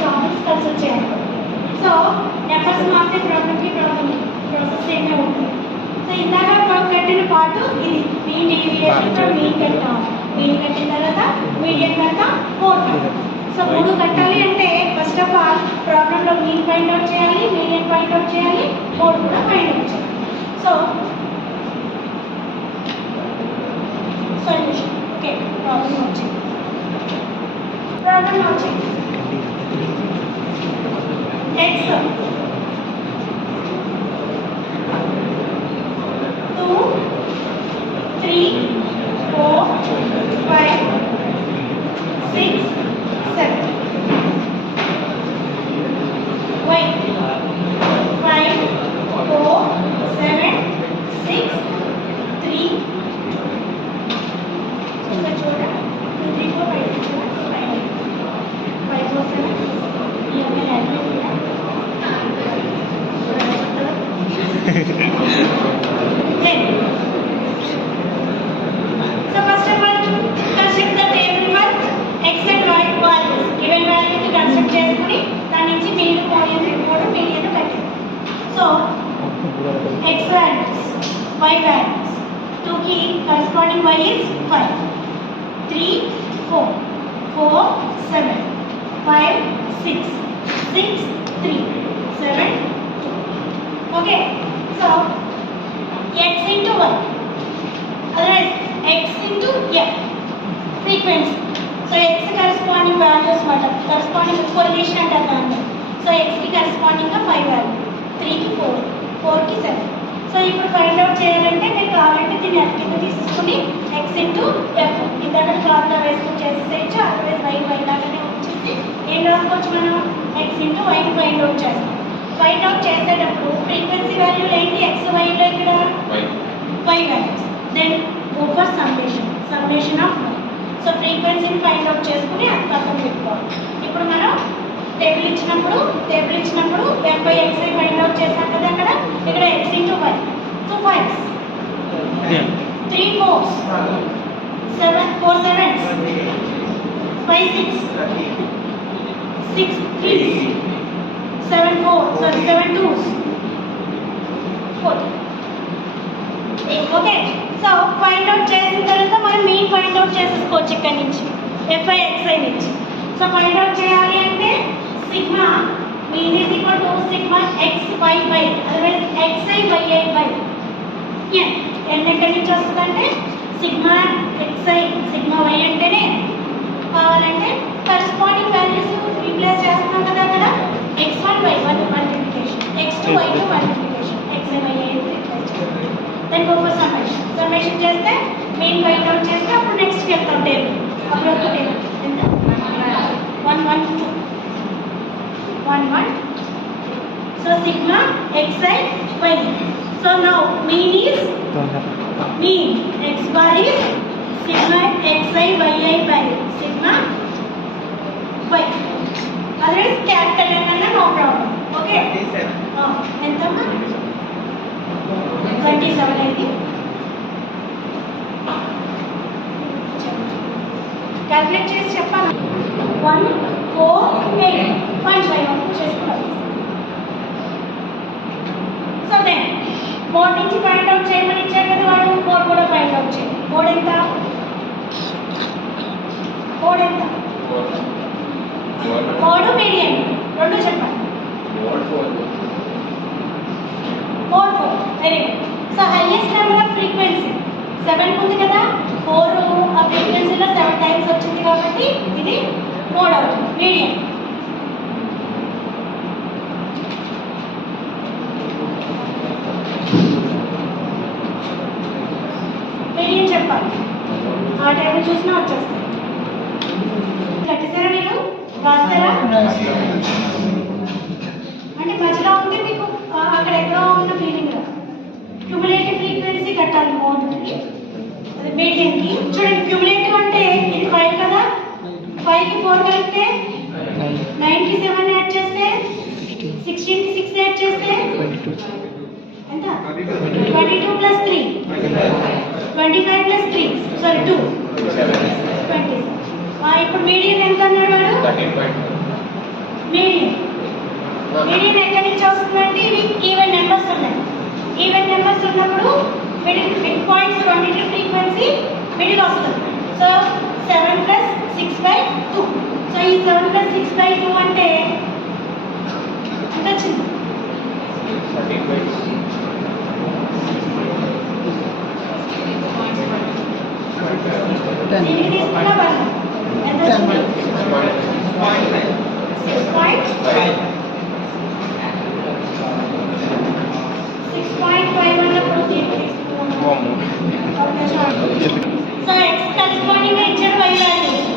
Problems కలిసి వచ్చాయి. So numbers మాత్రమే ప్రాబ్లమ్కి ప్రాసెస్ ఏమే ఉంటుంది. సో ఇందాక కట్టిన పార్ట్ ఇది మీన్ డీవియేషన్ మీన్ కట్టాం. మీన్ కట్టిన తర్వాత మీడియం తర్వాత మోడ్. సో 3 కట్టాలి అంటే ఫస్ట్ ఆఫ్ ఆల్ ప్రాబ్లంలో మీన్ ఫైండ్ అవుట్ చేయాలి, మీడియం ఫైండ్ అవుట్ చేయాలి, మోడ్ కూడా ఫైండ్ అవుట్ చేయాలి. సో సొల్యూషన్ ఓకే ప్రాబ్లం వచ్చింది. ప్రాబ్లం వచ్చింది x 2 3 4 5 6 7 y 5 4 7 6 3 చూడండి 2 3 4 5 6 7 5 4 7 ఈ అన్నీ add So first of all, construct the table for x and y values. Given value ని construct చేసుకుని దాని నుంచి మీడియం కట్టాలి. So x values, y values. 2 కి corresponding y is 5, 3, 4, 4, 7, 5, 6, 6, 3, 7. Okay. So x into y. Otherwise x into f frequency. So x corresponding values corresponding correlation అంటారు దాన్ని. So x కి corresponding గా 5 వాల్యూ, 3 కి 4, 4 కి 7. సో ఇప్పుడు ఫైండ్ అవుట్ చేయాలంటే మీరు కావాలంటే దీన్ని f కింద తీసేసుకుని x into f ఇందాక ఫార్ములా వేసుకుని చేసేసేయచ్చు. అదర్వైజ్ y లాగానే వచ్చేసి ఏం రాసుకోవచ్చు మనం x into y ని ఫైండ్ అవుట్ చేస్తాం. ఫైండ్ అవుట్ చేసేటప్పుడు ఫ్రీక్వెన్సీ వాల్యూలు ఏంటి x y లో ఇక్కడ y values. Then go for summation of y. So ఫ్రీక్వెన్సీని ఫైండ్ అవుట్ చేసుకుని అది పక్కన పెట్టుకోవాలి. ఇప్పుడు మనం టేబుల్ ఇచ్చినప్పుడు f by x find out చేసాం కదా. అక్కడ ఇక్కడ x into y 2 5s 3 4s 7 4 7s 5 6 6 3s 7 4 sorry 7 2s 4. Okay. So find out చేసిన తర్వాత మనం మీన్ ఫైండ్ అవుట్ చేసుకోవచ్చు ఇక్కడ నుంచి fi xi నుంచి. సో ఫైండ్ అవుట్ చేయాలి అంటే sigma mean is equal to sigma xy by otherwise xi yi by n. n ఎక్కడి నుంచి వస్తుందంటే సిగ్మా xi సిగ్మా y అంటేనే కావాలంటే కరెస్పాండింగ్ వాల్యూస్ రీప్లేస్ చేస్తున్నాం కదా. అక్కడ x1 y1 multiplication, x2 y2 multiplication, xi y replace చేస్తాం. దెన్ గో ఫర్ సమ్మేషన్ చేస్తే మెయిన్ ఫైండ్ అవుట్ చేస్తే అప్పుడు నెక్స్ట్ వెళ్తాం టేబుల్. అప్పుడు ఒక టేబుల్ ఎంత 1 1 2 1 1. So sigma xi y. So now mean is mean x bar is sigma xi yi by sigma y. Otherwise capital N అన్న no problem. Okay. ఎంతమ్మా 27 అయింది. క్యాల్కులేట్ చేసి చెప్పాలి. 1 4 8 1 చేసుకోవాలి. సో దెన్ మోడ్ నుంచి ఫైండ్ అవుట్ చేయమని ఇచ్చారు కదా వాడు. మోడ్ కూడా ఫైండ్ అవుట్ చేయాలి. మోడ్ ఎంత మోడ్ మీడియం రెండు చెప్పండి. Mode 4 very good. So highest number off frequency 7 ఉంది కదా. 4 ఆ ఫ్రీక్వెన్సీలో 7 టైమ్స్ వచ్చింది కాబట్టి ఇది మోడ్ అవుతుంది. మీడియం చెప్పాలి. ఆ టైంలో చూసినా వచ్చేస్తాయి. కట్టేసారా మీరు రాస్తారా అంటే మధ్యలో ఉంటే మీకు అక్కడ ఎక్కడో ఉన్న ఫీలింగ్ రా. క్యూములేటివ్ ఫ్రీక్వెన్సీ కట్టాలి మోడ్కి, అది మీడియంకి. చూడండి క్యూములేటివ్ అంటే ఇది 5 కదా. 5కి 4 కలిపితే 9కి 7 యాడ్ చేస్తే 16కి 6 యాడ్ చేస్తే ఎంత 22 plus 3 25 plus 3 sorry 2 20. ఇప్పుడు మీడియం ఎంత అన్నాడు వాడు మీడియన్. మీడియన్ ఎక్కడి నుంచి వస్తుందంటే ఇవి ఈవెన్ నెంబర్స్ ఉన్నాయి. ఈవెన్ నెంబర్స్ ఉన్నప్పుడు మిడ్ పాయింట్స్ రెండింటి ఫ్రీక్వెన్సీ మిడిల్ వస్తుంది. సో 7 + 6/2. సో ఈ 7 + 6/2 అంటే ఎంత వచ్చింది? 13/6. దీనికి తీసుకున్న వాళ్ళు ఎంత వచ్చింది? 6.5 అన్నప్పుడు దీనికి తీసుకున్నాము. సో ఎక్స్ కరెస్పాండింగ్ గా ఇచ్చిన y వాల్యూస్.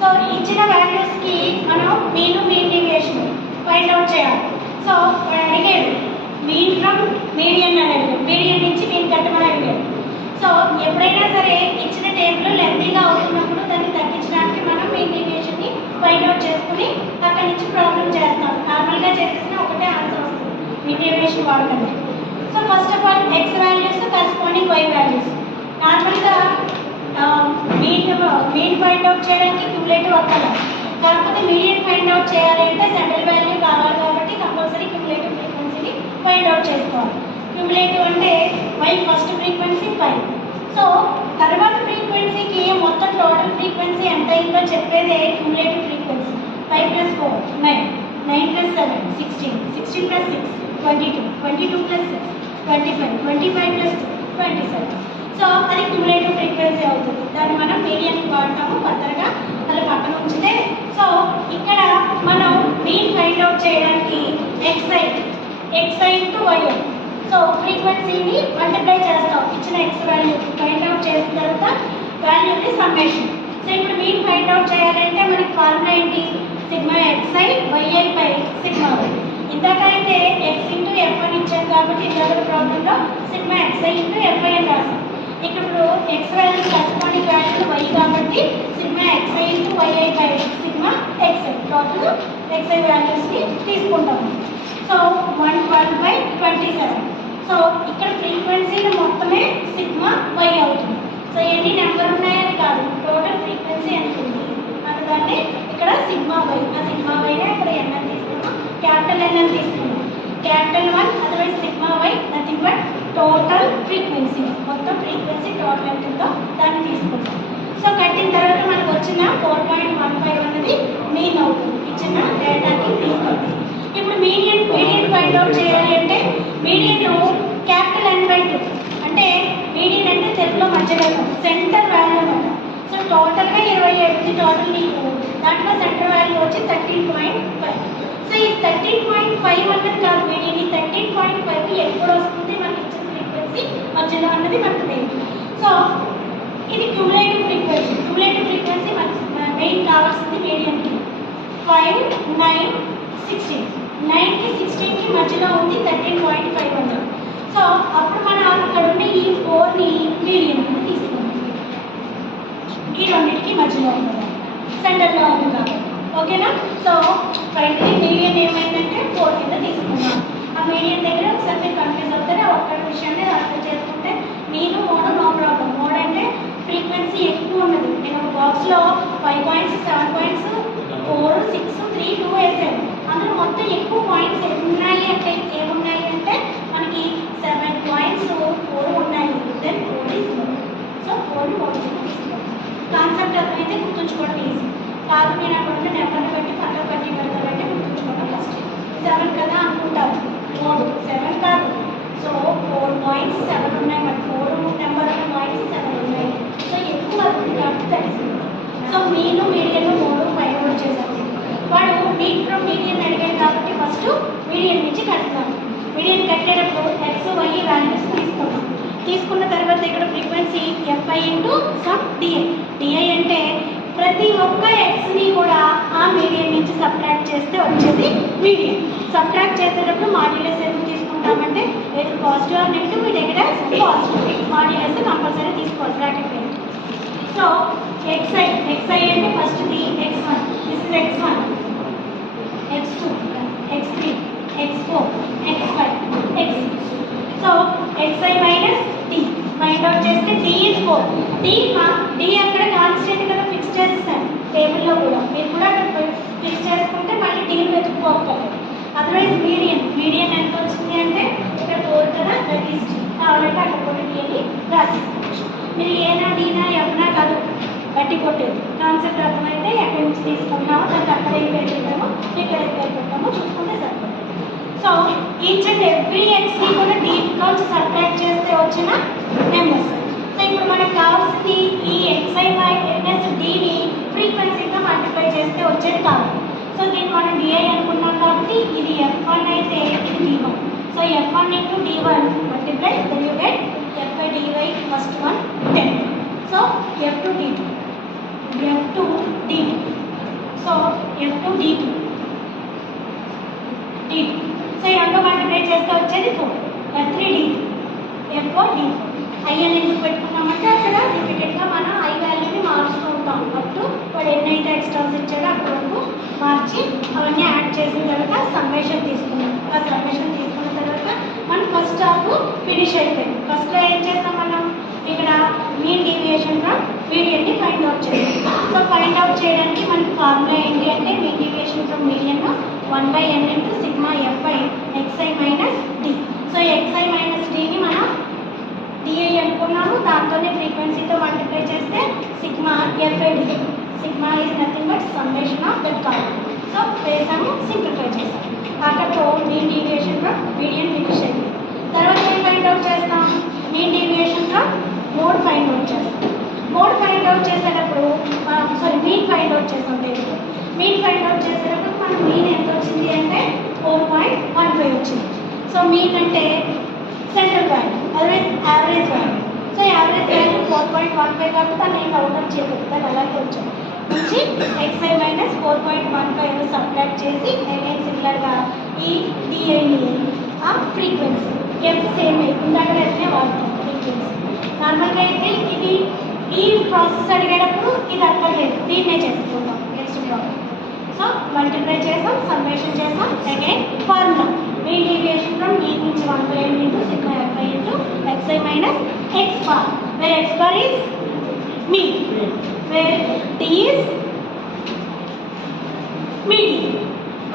సో ఇచ్చిన వాల్యూస్ కి మనం మీన్ డీవియేషన్ ఫైండ్ అవుట్ చేయాలి. సో అడిగాడు మీన్ ఫ్రమ్ మీడియన్ అని అడిగాడు. మీడియన్ నుంచి మీన్ కట్టమని అడిగాడు. సో ఎప్పుడైనా సరే ఇచ్చిన టేబుల్ లెంతీగా అవుతున్నప్పుడు దాన్ని తగ్గించడానికి మనం మీన్ డీవియేషన్ ని ఫైండ్ అవుట్ చేసుకుని అక్కడి నుంచి ప్రాబ్లం చేస్తాం. నార్మల్గా చేసేసిన ఒకటే ఆన్సర్ వస్తుంది మీన్ డీవియేషన్ వాడకండి. So first of all x values corresponding y values. నార్మల్గా మీన్ ఫైండ్ అవుట్ చేయడానికి క్యుములేటివ్ అవ్వాలి. కాకపోతే మీడియన్ ఫైండ్ అవుట్ చేయాలి అంటే సెంట్రల్ వాల్యూ కావాలి కాబట్టి కంపల్సరీ క్యుములేటివ్ ఫ్రీక్వెన్సీని ఫైండ్ అవుట్ చేసుకోవాలి. క్యుములేటివ్ అంటే y ఫస్ట్ ఫ్రీక్వెన్సీ 5. సో తర్వాత ఫ్రీక్వెన్సీకి మొత్తం టోటల్ ఫ్రీక్వెన్సీ ఎంత అయిందో చెప్పేదే క్యుములేటివ్ ఫ్రీక్వెన్సీ. 5 + 4 9, 9 + 7 16, 16 + 6 22, 22 + 6 25, 25 + 2 27. సో అది క్యుములేటివ్ ఫ్రీక్వెన్సీ అవుతుంది. దాన్ని మనం మీడియన్ వాడతాము ఫర్దర్గా అలా పక్కన ఉంచితే. సో ఇక్కడ మనం మీన్ ఫైండ్ అవుట్ చేయడానికి xi × y. సో ఫ్రీక్వెన్సీని మల్టిప్లై చేస్తాం ఇచ్చిన ఎక్స్ వాల్యూ ఫైండ్ అవుట్ చేసిన తర్వాత వాల్యూని సమ్మేషన్. సో ఇప్పుడు మీన్ ఫైండ్ అవుట్ చేయాలంటే మనకి ఫార్ములా ఏంటి? σxi yi/σy. ఇందాక అయితే x × f అని ఇచ్చాం కాబట్టి ఇందాక ప్రాబ్లంలో σxi × fi అని రాస్తాం. ఇప్పుడు X value corresponding value y కాబట్టి σxi × yi/σxi టోటల్ xi వాల్యూస్ని తీసుకుంటాము. సో 112/27. సో ఇక్కడ ఫ్రీక్వెన్సీలు మొత్తమే σy అవుతుంది. సో ఎన్ని నెంబర్ ఉన్నాయని కాదు, టోటల్ ఫ్రీక్వెన్సీ ఎంత ఉంది అంటే దాన్ని ఇక్కడ σy. ఆ σyనే ఇక్కడ n అని తీసుకున్నాం, క్యాపిటల్ N అని తీసుకున్నాం. Capital 1 otherwise σy nothing but total frequency. మొత్తం ఫ్రీక్వెన్సీ టోటల్ ఎంత ఉందో దాన్ని తీసుకుంటాం. సో కట్టిన తర్వాత మనకు వచ్చిన 4.15 అనేది మీన్ అవుతుంది ఇచ్చిన డేటాకి తీసుకుంటాం. ఇప్పుడు మీడియన్ ఫైండ్ అవుట్ చేయాలి అంటే మీడియన్ క్యాపిటల్ N/2 అంటే మీడియన్ అంటే తెలుగులో మధ్యగతం సెంటర్ వాల్యూ అన్నమాట. సో టోటల్గా 27 టోటల్ నీకు దాంట్లో సెంటర్ వాల్యూ వచ్చి 13.5. సో ఈ 13.5 అన్నది కాదు మీడియన్. ఈ 13.5 ఎప్పుడు వస్తుంది మనకి ఇచ్చిన ఫ్రీక్వెన్సీ మధ్యలో అన్నది మనకు తెలియదు. సో ఇది క్యుములేటివ్ ఫ్రీక్వెన్సీ. క్యుములేటివ్ ఫ్రీక్వెన్సీ మనకి మెయిన్ కావాల్సింది మీడియన్కి 5, 9, 16. 9కి 16కి మధ్యలో ఉంది 13.5 ఉంది. సో అప్పుడు మనం అక్కడ ఉండే ఈ 4ని మీడియన్ కింద తీసుకుంటాం. ఈ రెండింటికి మధ్యలో ఉంటుంది, సెంటర్లో ఉంది కాబట్టి. ఓకేనా? సో ఫైనల్లీ మీడియన్ ఏమైందంటే 4 కింద తీసుకున్నాం. ఆ మీడియన్ దగ్గర ఒకసారి మీరు కన్ఫ్యూజ్ అవుతారు. ఒక్క విషయాన్ని అర్థం చేసుకుంటే నేను నో ప్రాబ్లం. మోడ్ అంటే ఫ్రీక్వెన్సీ ఎక్కువ ఉన్నది. నేను ఒక బాక్స్లో 5 పాయింట్స్ 7 పాయింట్స్ 4 6 3 2 వేసాను. అందులో మొత్తం ఎక్కువ పాయింట్స్ ఏమున్నాయి అంటే మనకి 7 పాయింట్స్ 4 ఉన్నాయి. Then 4 is mode. So 4 mode concept అర్థమైతే గుర్తుంచుకోండి ఈజీ కాదు. మీరు అక్కడ ఉన్న నెంబర్ని బట్టి పక్కన బట్టి పెడతారంటే గుర్తుంచుకోవడం కష్టం. 7 కదా అనుకుంటారు, మోడ్ 7 కాదు. సో 4 పాయింట్స్ 7 ఉన్నాయి. మరి 4 నెంబర్ ఉన్న పాయింట్స్ 7 ఉన్నాయి. సో ఎక్కువ అవుతుంది కాబట్టి తెలిసింది. సో మీను మీడియన్ 3 ఫైండ్ అవుట్ చేశాను. వాడు మీన్ ఫ్రమ్ మీడియన్ అడిగాడు కాబట్టి ఫస్ట్ మీడియన్ నుంచి కడతాను. మీడియన్ కట్టేటప్పుడు ఎక్స్ వై వాల్యూస్ తీసుకున్నాం. తీసుకున్న తర్వాత ఇక్కడ ఫ్రీక్వెన్సీ fi × సమ్ డిఐ అంటే ప్రతి ఒక్క ఎక్స్ని కూడా ఆ మీడియన్ నుంచి సబ్ట్రాక్ట్ చేస్తే వచ్చేది మీడియన్. సబ్ట్రాక్ట్ చేసేటప్పుడు మాడ్యులస్ ఎందుకు తీసుకుంటామంటే ఏది పాజిటివ్ ఆర్ నెగిటివ్ మీ దగ్గర పాజిటివ్ మాడ్యులస్ కంపల్సరీ తీసుకోవాలి బ్రాకెట్ మీద. సో xi అంటే first the x1, this is x1, x2, x3, x4, x5, x6. So xi - d find out చేస్తే d is 4. d అక్కడ constant కదా ఫిక్స్ చేస్తాను టేబుల్లో కూడా. మీరు కూడా అక్కడ ఫిక్స్ చేసుకుంటే మళ్ళీ d వెతుక్కోవాలి. కావాలంటే అక్కడ కూడా డి అని రాసేసుకోవచ్చు. మీరు ఏనా డీనా ఎఫ్నా కాదు గట్టి కొట్టేది. కాన్సెప్ట్ అర్థమైతే ఎక్కడి నుంచి తీసుకుంటామో దానికి అక్కడ ఏం పేరు పెట్టామో ఇక్కడ ఏం పేరు పెట్టామో చూసుకుంటే సరిపోతుంది. సో ఈచ్ అండ్ ఎవ్రీ ఎక్స్ని కూడా డీలోంచి సబ్ట్రాక్ట్ చేస్తే వచ్చిన నెంబర్స్. సో ఇప్పుడు మనకు కావాల్సింది ఈ ఎక్స్ఐ మైనస్ డిని ఫ్రీక్వెన్సీగా మల్టిప్లై చేస్తే వచ్చేది కావాలి. సో దీన్ని మనం డిఐ అనుకున్నాం కాబట్టి ఇది F1 అయితే ఇది D1. So F1 into D1 multiply, then you get F by dy first one 10. So F2 D2, F2 D2. So F2 D2, D2. So ఈ రెండు మల్టిప్లై చేస్తే వచ్చేది 4. F3 D3, F4 D4. IN ఎందుకు పెట్టుకున్నామంటే అక్కడ రిపీటెడ్గా మనం ఐ వాల్యూని మారుస్తూ ఉంటాం. అప్ టు వాడు ఎన్నైతే ఎక్స్ట్రాస్ ఇచ్చాడో అక్కడ వరకు మార్చి అవన్నీ యాడ్ చేసిన తర్వాత సమ్మేషన్ తీసుకున్నాం. ఆ సమ్మేషన్ తీసుకున్న తర్వాత మనం ఫస్ట్ హాఫ్ ఫినిష్ అయిపోయింది. ఫస్ట్లో ఏం చేస్తాం మనం ఇక్కడ మీన్ డీవియేషన్ ఫ్రమ్ మీడియన్ని ఫైండ్ అవుట్ చేస్తాం. సో ఫైండ్ అవుట్ చేయడానికి మనకి ఫార్ములా ఏంటి అంటే mean deviation from median 1/n into sigma f by xi minus d. So xi minus dని మనం డిఐ అనుకున్నాము, దాంతోనే ఫ్రీక్వెన్సీతో మల్టిప్లై చేస్తే sigma f i d. Sigma is nothing but summation of that column. So వేసాము, సింప్లిఫై చేస్తాం. అక్కడతో mean deviation from median finish అయింది. తర్వాత ఏం ఫైండ్ అవుట్ చేస్తాం? Mean deviation from mode find out చేస్తాం. మోడ్ ఫైండ్ అవుట్ చేసేటప్పుడు మీన్ ఫైండ్ అవుట్ చేస్తాం. మీన్ ఫైండ్ అవుట్ చేసేటప్పుడు మనం మీన్ ఎంత వచ్చింది అంటే 4.15 వచ్చింది. సో మీన్ అంటే central value, otherwise average value. So average value 4.15 కాబట్టి దాన్ని నేను అవుట్ చేయలేదు, దాన్ని అలాగే వచ్చాను వచ్చి xi మైనస్ 4.15 సబ్ట్రాక్ట్ చేసి అగైన్ సిమిలర్గా ఈ డిఐని ఆ ఫ్రీక్వెన్సీ ఎఫ్ సేమ్ ఇందాక ఎఫ్నే వాడుతాం ఫ్రీక్వెన్సీ. నార్మల్గా అయితే ఇది ఈ ప్రాసెస్ అడిగేటప్పుడు ఇది అక్కర్లేదు, దీన్నే చేసుకుంటాం నెక్స్ట్ ప్రాబ్లం. సో మల్టిప్లై చేసాం, సమ్మేషన్ చేసాం, again formula mean deviation from mean నుంచి 1/n into sigma fi into xi minus x bar, where x bar is mean, where d is median.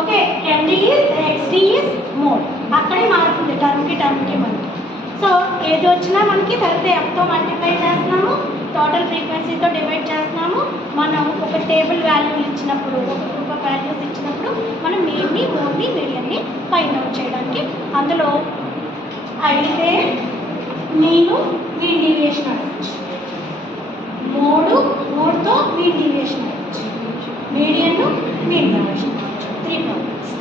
Okay, md is xd is mode. అక్కడే మారుతుంది టర్మ్కి మనకి. So ఏది వచ్చినా మనకి తర్వాత ఎఫ్తో multiply చేస్తున్నాము, total ఫ్రీక్వెన్సీతో divide చేస్తున్నాము. మనం ఒక టేబుల్ వాల్యూలు ఇచ్చినప్పుడు, ఒక గ్రూప్ ఆఫ్ వాల్యూస్ ఇచ్చినప్పుడు మనం మీన్ని మోడ్ని మీడియన్ని ఫైండ్ అవుట్ చేయడానికి అందులో అడిగితే మీన్ డీవియేషన్ అడగచ్చు, మోడ్తో మీన్ డీవియేషన్ అడగచ్చు, మీడియన్ మీన్ డీవియేషన్ అడగచ్చు. 3 ప్రాబ్లమ్స్.